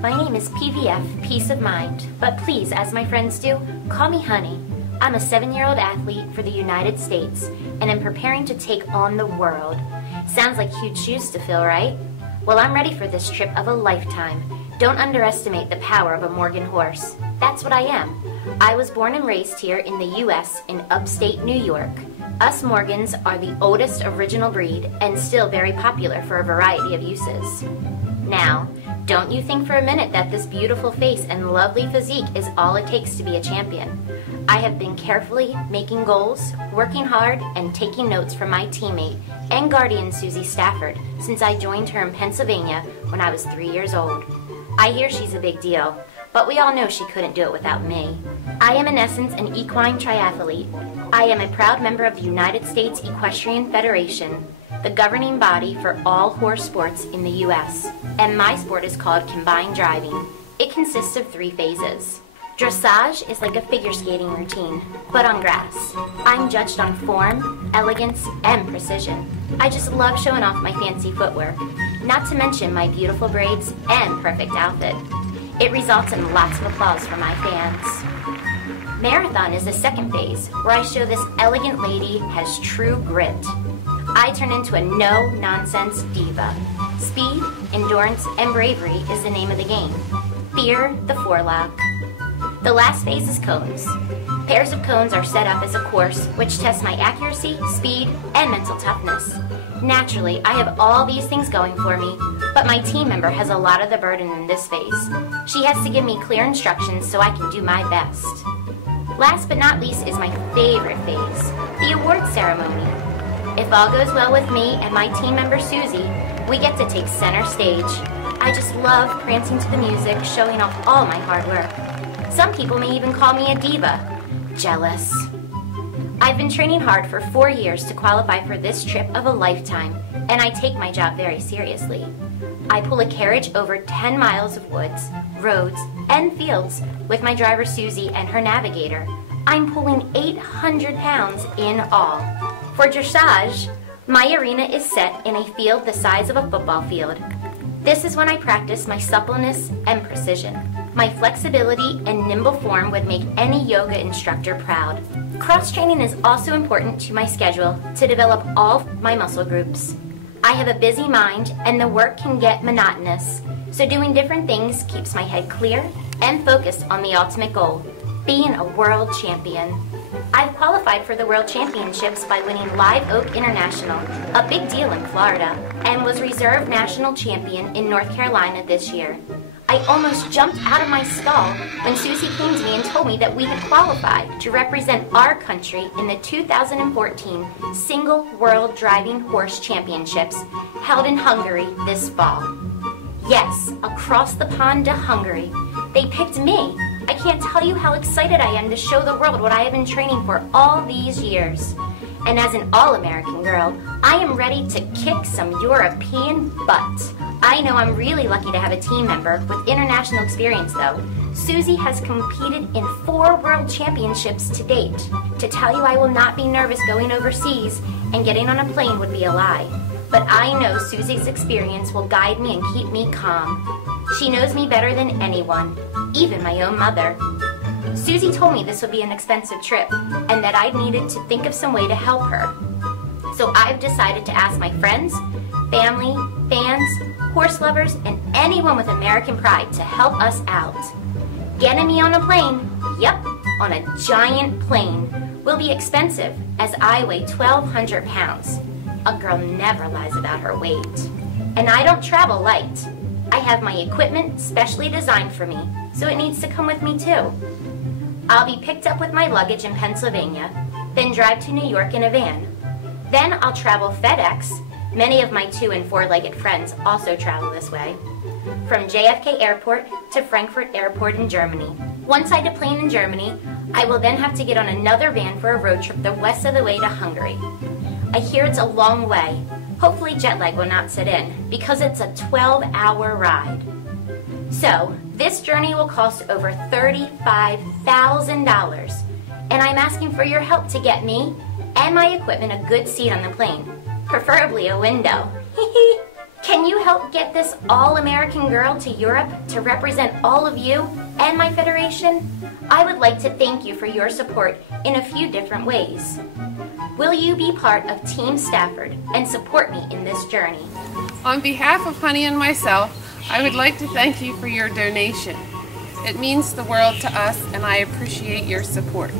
My name is PVF, Peace of Mind, but please, as my friends do, call me Hunny. I'm a 7-year-old athlete for the United States, and am preparing to take on the world. Sounds like huge shoes to fill, right? Well, I'm ready for this trip of a lifetime. Don't underestimate the power of a Morgan horse. That's what I am. I was born and raised here in the U.S. in upstate New York. Us Morgans are the oldest original breed and still very popular for a variety of uses. Now, don't you think for a minute that this beautiful face and lovely physique is all it takes to be a champion. I have been carefully making goals, working hard, and taking notes from my teammate and guardian Suzy Stafford since I joined her in Pennsylvania when I was 3 years old. I hear she's a big deal, but we all know she couldn't do it without me. I am in essence an equine triathlete. I am a proud member of the United States Equestrian Federation, the governing body for all horse sports in the U.S., and my sport is called combined driving. It consists of 3 phases. Dressage is like a figure skating routine, but on grass. I'm judged on form, elegance, and precision. I just love showing off my fancy footwear, not to mention my beautiful braids and perfect outfit. It results in lots of applause from my fans. Marathon is the second phase, where I show this elegant lady has true grit. I turn into a no-nonsense diva. Speed, endurance, and bravery is the name of the game. Fear the forelock. The last phase is cones. Pairs of cones are set up as a course which tests my accuracy, speed, and mental toughness. Naturally, I have all these things going for me, but my team member has a lot of the burden in this phase. She has to give me clear instructions so I can do my best. Last but not least is my favorite phase, the award ceremony. If all goes well with me and my team member Suzy, we get to take center stage. I just love prancing to the music, showing off all my hard work. Some people may even call me a diva. Jealous. I've been training hard for 4 years to qualify for this trip of a lifetime, and I take my job very seriously. I pull a carriage over 10 miles of woods, roads, and fields with my driver Suzy and her navigator. I'm pulling 800 pounds in all. For dressage, my arena is set in a field the size of a football field. This is when I practice my suppleness and precision. My flexibility and nimble form would make any yoga instructor proud. Cross-training is also important to my schedule to develop all my muscle groups. I have a busy mind and the work can get monotonous, so doing different things keeps my head clear and focused on the ultimate goal, being a world champion. I've qualified for the World Championships by winning Live Oak International, a big deal in Florida, and was reserve national champion in North Carolina this year. I almost jumped out of my stall when Suzy came to me and told me that we had qualified to represent our country in the 2014 Single World Driving Horse Championships held in Hungary this fall. Yes, across the pond to Hungary. They picked me. I can't tell you how excited I am to show the world what I have been training for all these years. And as an all-American girl, I am ready to kick some European butt. I know I'm really lucky to have a team member with international experience though. Suzy has competed in 4 world championships to date. To tell you I will not be nervous going overseas and getting on a plane would be a lie. But I know Suzy's experience will guide me and keep me calm. She knows me better than anyone, even my own mother. Suzy told me this would be an expensive trip and that I needed to think of some way to help her. So I've decided to ask my friends, family, fans, horse lovers, and anyone with American pride to help us out. Getting me on a plane, yep, on a giant plane, will be expensive as I weigh 1,200 pounds. A girl never lies about her weight. And I don't travel light. I have my equipment specially designed for me, so it needs to come with me too. I'll be picked up with my luggage in Pennsylvania, then drive to New York in a van. Then I'll travel FedEx. Many of my 2- and 4-legged friends also travel this way. From JFK Airport to Frankfurt Airport in Germany. Once I deplane in Germany, I will then have to get on another van for a road trip the west of the way to Hungary. I hear it's a long way. Hopefully jet lag will not set in, because it's a 12-hour ride. So, this journey will cost over $35,000, and I'm asking for your help to get me and my equipment a good seat on the plane, preferably a window. Can you help get this all-American girl to Europe to represent all of you and my federation? I would like to thank you for your support in a few different ways. Will you be part of Team Stafford and support me in this journey? On behalf of Hunny and myself, I would like to thank you for your donation. It means the world to us, and I appreciate your support.